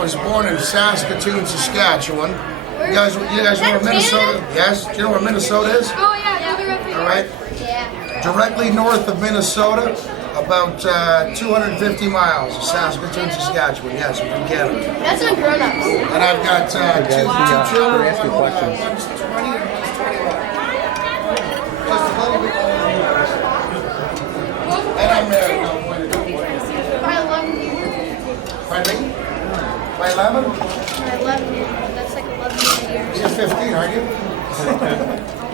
was born in Saskatoon, Saskatchewan. You guys know where Minnesota? Yes. Do you know where Minnesota is? Oh yeah. All right. Yeah. Directly north of Minnesota, about 250 miles. Saskatoon, Saskatchewan. Yes, I'm from Canada. That's on grown-ups. And I've got two children. Ask me questions. One's 20 and one's 21. Just a little bit older. And I'm married. No, quite a bit. By 11 years. Pardon me? By 11? By 11 years. That's like 11 years. You're 15, aren't you?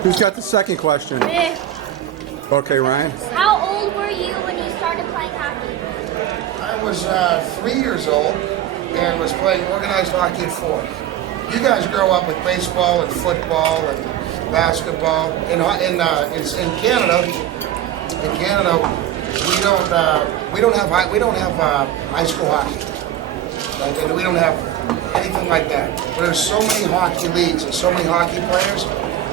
Who's got the second question? Me. Okay, Ryan. How old were you when you started playing hockey? I was 3 years old and was playing organized hockey at 4. You guys grow up with baseball and football and basketball. In Canada, we don't have high school hockey. And we don't have anything like that. There's so many hockey leagues and so many hockey players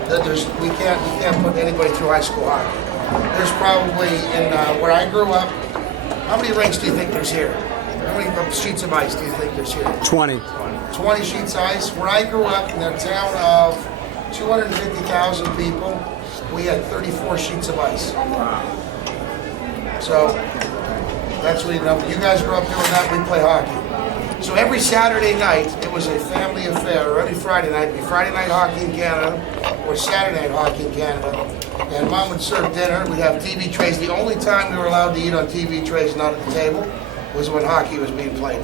that we can't put anybody through high school hockey. There's probably where I grew up. How many rinks do you think there's here? How many sheets of ice do you think there's here? 20. 20 sheets of ice. Where I grew up, in a town of 250,000 people, we had 34 sheets of ice. So that's what you guys grew up doing that. We play hockey. So every Saturday night, it was a family affair, or every Friday night, it'd be Friday night hockey in Canada, or Saturday night hockey in Canada. And Mom would serve dinner, we'd have TV trays. The only time we were allowed to eat on TV trays, not at the table, was when hockey was being played.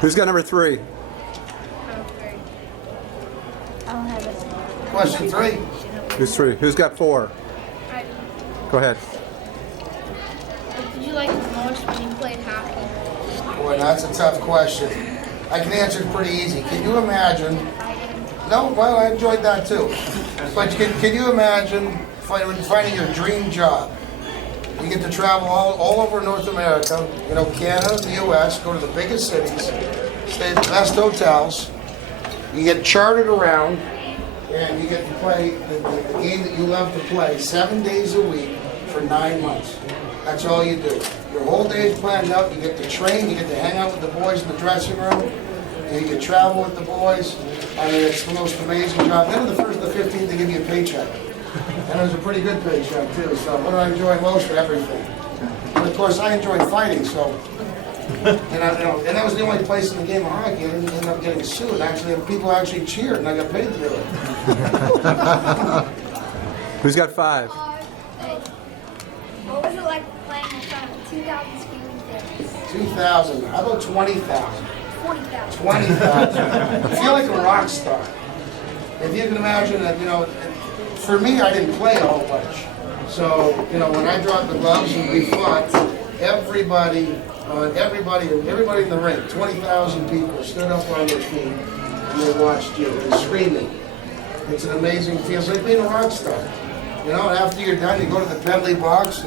Who's got number 3? I'll have it. Question 3. Who's 3? Who's got 4? Go ahead. What did you like the most when you played hockey? Boy, that's a tough question. I can answer it pretty easy. Can you imagine? No, well, I enjoyed that too. But can you imagine finding your dream job? You get to travel all over North America, Canada, the U.S., go to the biggest cities, stay at the best hotels, you get chartered around, and you get to play the game that you love to play 7 days a week for 9 months. That's all you do. Your whole day is planned out. You get to train. You get to hang out with the boys in the dressing room. And you can travel with the boys. I mean, it's the most amazing job. Then on the 1st to the 15th, they give you a paycheck. And it was a pretty good paycheck, too. So what do I enjoy most? Everything. And, of course, I enjoyed fighting, so... And that was the only place in the game of hockey I didn't end up getting sued. Actually, people actually cheered, and I got paid to do it. Who's got 5? What was it like playing in front of 2,000 screaming kids? 2,000. How about 20,000? 40,000. 20,000. I feel like a rock star. If you can imagine that, for me, I didn't play a whole bunch. So, when I dropped the gloves and we fought, everybody in the rink, 20,000 people stood up on their feet and they watched you and screaming. It's an amazing feeling. It's like being a rock star. And after you're done, you go to the penalty box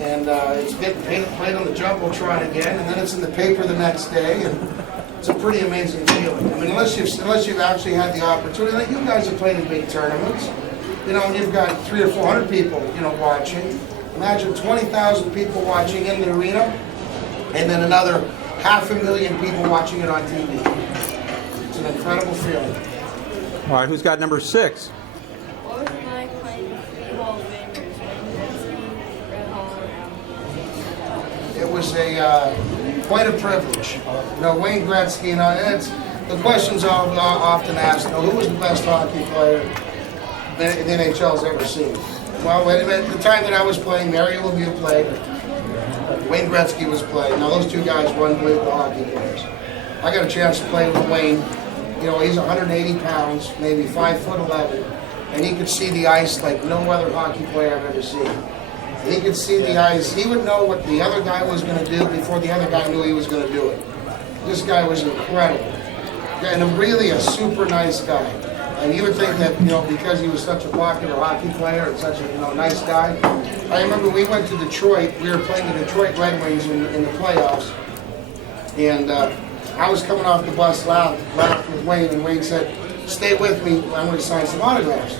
and it's getting played on the Jumbotron again, and then it's in the paper the next day, and it's a pretty amazing feeling. I mean, unless you've actually had the opportunity, like you guys have played in big tournaments, and you've got 300 or 400 people, watching. Imagine 20,000 people watching in the arena, and then another 500,000 people watching it on TV. It's an incredible feeling. All right, who's got number 6? What was it like playing the 3 Hall of Famers? Red Hall and It was quite a privilege. Wayne Gretzky, the question's often asked, who was the best hockey player the NHL's ever seen? Well, at the time that I was playing, Mario Lemieux played, Wayne Gretzky was playing. Now, those two guys were unbelievable hockey players. I got a chance to play with Wayne. He's 180 pounds, maybe 5'11", and he could see the ice like no other hockey player I've ever seen. He could see the ice. He would know what the other guy was going to do before the other guy knew he was going to do it. This guy was incredible, and really a super nice guy. And you would think that, because he was such a popular hockey player and such a nice guy. I remember we went to Detroit. We were playing the Detroit Red Wings in the playoffs, and I was coming off the bus laughed with Wayne, and Wayne said, "Stay with me, I'm going to sign some autographs."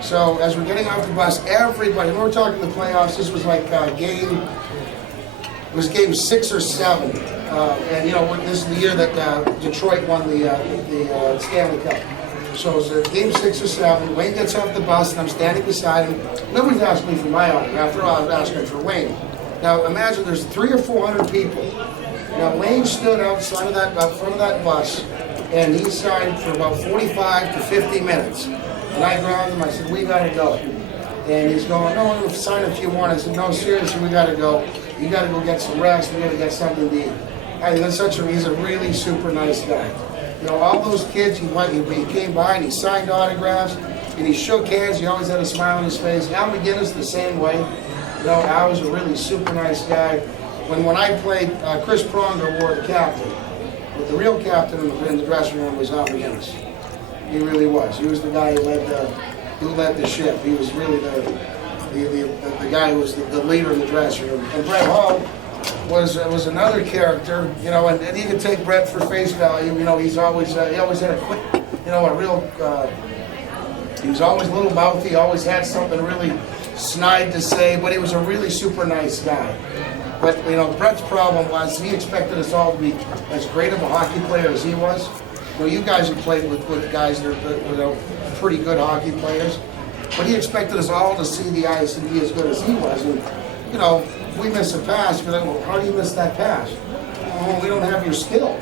So as we're getting off the bus, everybody, when we're talking the playoffs, this was like game It was game 6 or 7, and you know this is the year that Detroit won the Stanley Cup. So it was game 6 or 7. Wayne gets off the bus, and I'm standing beside him. Nobody's asked me for my autograph. After all, I was asking for Wayne. Now imagine there's 300 or 400 people. Now Wayne stood outside of that, out front of that bus, and he signed for about 45 to 50 minutes. And I grabbed him. I said, "We gotta go." And he's going, "No, I'm gonna sign a few more." And I said, "No, seriously, we gotta go. You gotta go get some rest. We gotta get something to eat." I mean, he's a really super nice guy. You know, all those kids, he came by and he signed autographs and he shook hands. He always had a smile on his face. Al McGinnis the same way. You know, Al was a really super nice guy. When I played, Chris Pronger wore the captain. But the real captain in the dressing room was Al McGinnis. He really was. He was the guy who led the ship. He was really the guy who was the leader in the dressing room. And Brett Hall was another character, you know, and you can take Brett for face value. You know, he always had a quick, you know, he was always a little mouthy, always had something really snide to say, but he was a really super nice guy. But, you know, Brett's problem was he expected us all to be as great of a hockey player as he was. You know, you guys have played with guys that are, you know, pretty good hockey players, but he expected us all to see the ice and be as good as he was. And, you know, if we miss a pass, we're like, well, how do you miss that pass? Oh, we don't have your skill.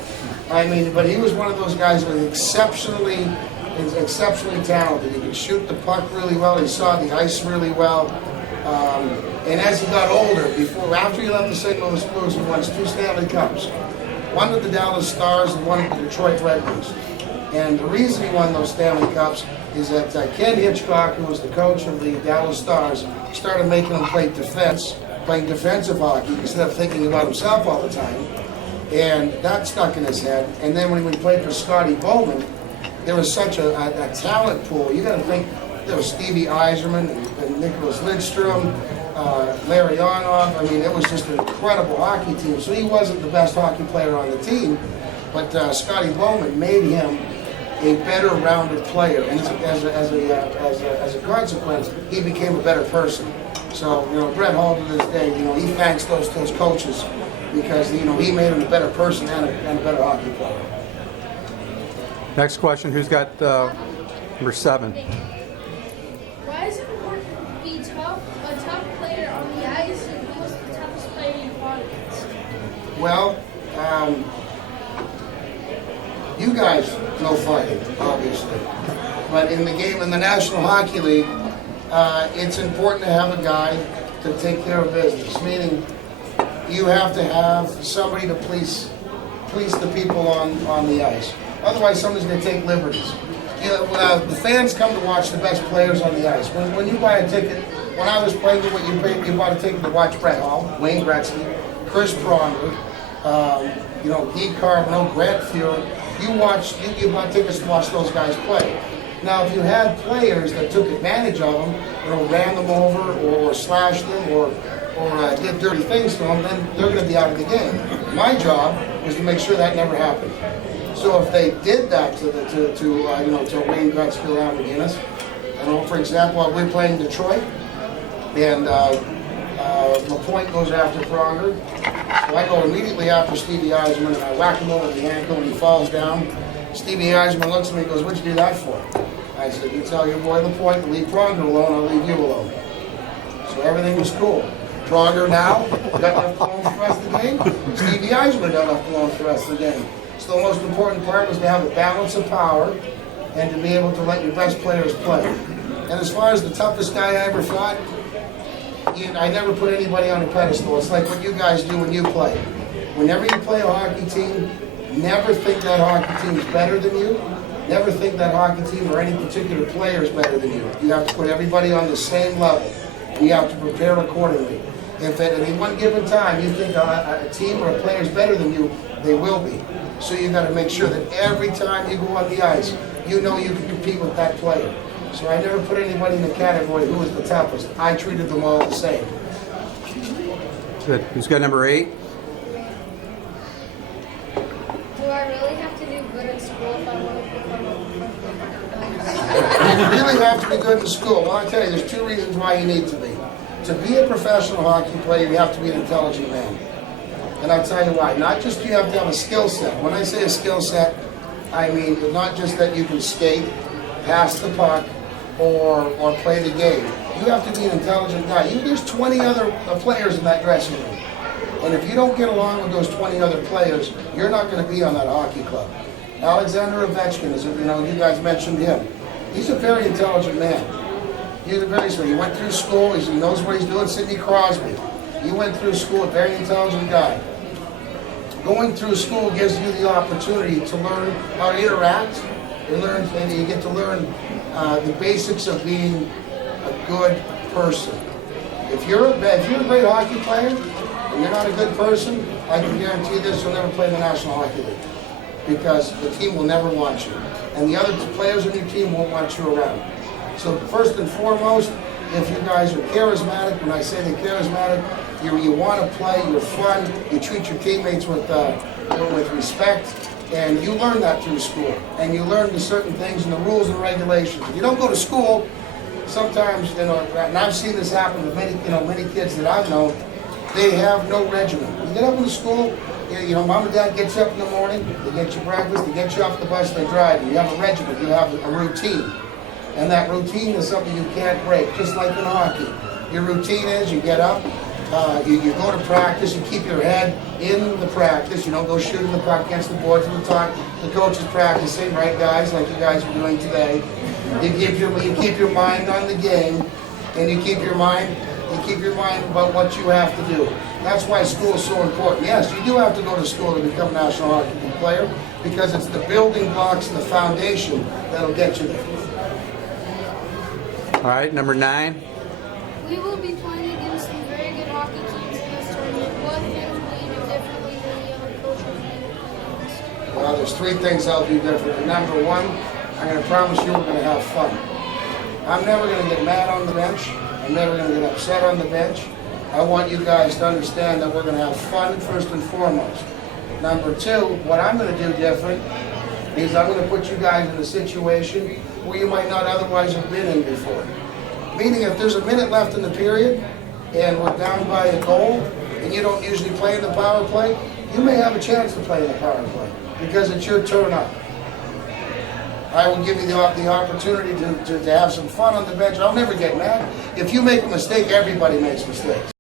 I mean, but he was one of those guys who was exceptionally talented. He could shoot the puck really well. He saw the ice really well. And as he got older, after he left the St. Louis Blues, he won 2 Stanley Cups. One with the Dallas Stars and one with the Detroit Red Wings. And the reason he won those Stanley Cups is that Ken Hitchcock, who was the coach of the Dallas Stars, started making him playing defensive hockey instead of thinking about himself all the time. And that stuck in his head. And then when he played for Scotty Bowman, there was such a talent pool. You got to think there was Stevie Yzerman and Nicholas Lidstrom, Larry Onoff. I mean, it was just an incredible hockey team. So he wasn't the best hockey player on the team, but Scotty Bowman made him a better rounded player, and as a consequence, he became a better person. So, you know, Brett Hall to this day, you know, he thanks those coaches because, you know, he made him a better person and a better hockey player. Next question, who's got number 7? Why is it important to be a tough player on the ice and who was the toughest player you fought against? Well, you guys know fighting, obviously. But in the National Hockey League, it's important to have a guy to take care of business, meaning you have to have somebody to police the people on the ice. Otherwise, somebody's going to take liberties. You know, the fans come to watch the best players on the ice. When you buy a ticket, when I was playing, you bought a ticket to watch Brett Hall, Wayne Gretzky, Chris Pronger, you know, Guy Carbonneau, Grant Fuhr. You bought tickets to watch those guys play. Now, if you had players that took advantage of them, you know, ran them over or slashed them or did dirty things to them, then they're going to be out of the game. My job was to make sure that never happened. So if they did that to Wayne Gretzky or Al McGinnis, you know, for example, we're playing Detroit, and LaPointe goes after Pronger. So I go immediately after Stevie Yzerman, and I whack him over the ankle, and he falls down. Stevie Yzerman looks at me and goes, "What'd you do that for?" I said, "You tell your boy LaPointe to leave Pronger alone, I'll leave you alone." So everything was cool. Pronger now got left alone for the rest of the game. Stevie Yzerman got left alone for the rest of the game. So the most important part was to have a balance of power and to be able to let your best players play. And as far as the toughest guy I ever fought, I never put anybody on a pedestal. It's like what you guys do when you play. Whenever you play a hockey team, never think that hockey team is better than you. Never think that hockey team or any particular player is better than you. You have to put everybody on the same level. And you have to prepare accordingly. If at any one given time you think a team or a player is better than you, they will be. So you got to make sure that every time you go on the ice, you know you can compete with that player. So I never put anybody in the category who was the toughest. I treated them all the same. Good. Who's got number 8? Do I really have to do good in school if I want to become You really have to be good in school. Well, I tell you, there's 2 reasons why you need to be. To be a professional hockey player, you have to be an intelligent man. And I'll tell you why. Not just you have to have a skill set. When I say a skill set, I mean not just that you can skate, pass the puck, or play the game. You have to be an intelligent guy. There's 20 other players in that dressing room. And if you don't get along with those 20 other players, you're not going to be on that hockey club. Alexander Ovechkin, you guys mentioned him. He's a very intelligent man. He's a very smart. He went through school. He knows what he's doing. Sidney Crosby. He went through school, a very intelligent guy. Going through school gives you the opportunity to learn how to interact, and you get to learn the basics of being a good person. If you're a great hockey player and you're not a good person, I can guarantee this: you'll never play in the National Hockey League because the team will never want you, and the other players on your team won't want you around. So first and foremost, if you guys are charismatic, when I say they're charismatic, you want to play, you're fun, you treat your teammates with respect, and you learn that through school. And you learn the certain things and the rules and regulations. If you don't go to school, sometimes, and I've seen this happen with many kids that I've known, they have no regimen. You get up in school, mom and dad gets you up in the morning, they get you breakfast, they get you off the bus, they drive you. You have a regimen, you have a routine. And that routine is something you can't break, just like in hockey. Your routine is you get up, you go to practice, you keep your head in the practice, you don't go shooting the puck against the boards all the time. The coach is practicing, right guys, like you guys are doing today. You keep your mind on the game, and you keep your mind about what you have to do. That's why school is so important. Yes, you do have to go to school to become a National Hockey League player, because it's the building blocks and the foundation that'll get you there. All right, number 9. We will be playing against some very good hockey teams in this tournament. What things will you do differently than the other coaches? Well, there's 3 things I'll do differently. Number 1, I'm going to promise you we're going to have fun. I'm never going to get mad on the bench. I'm never going to get upset on the bench. I want you guys to understand that we're going to have fun first and foremost. Number 2, what I'm going to do different is I'm going to put you guys in a situation where you might not otherwise have been in before. Meaning if there's a minute left in the period and we're down by a goal and you don't usually play in the power play, you may have a chance to play in the power play because it's your turn up. I will give you the opportunity to have some fun on the bench. I'll never get mad. If you make a mistake, everybody makes mistakes.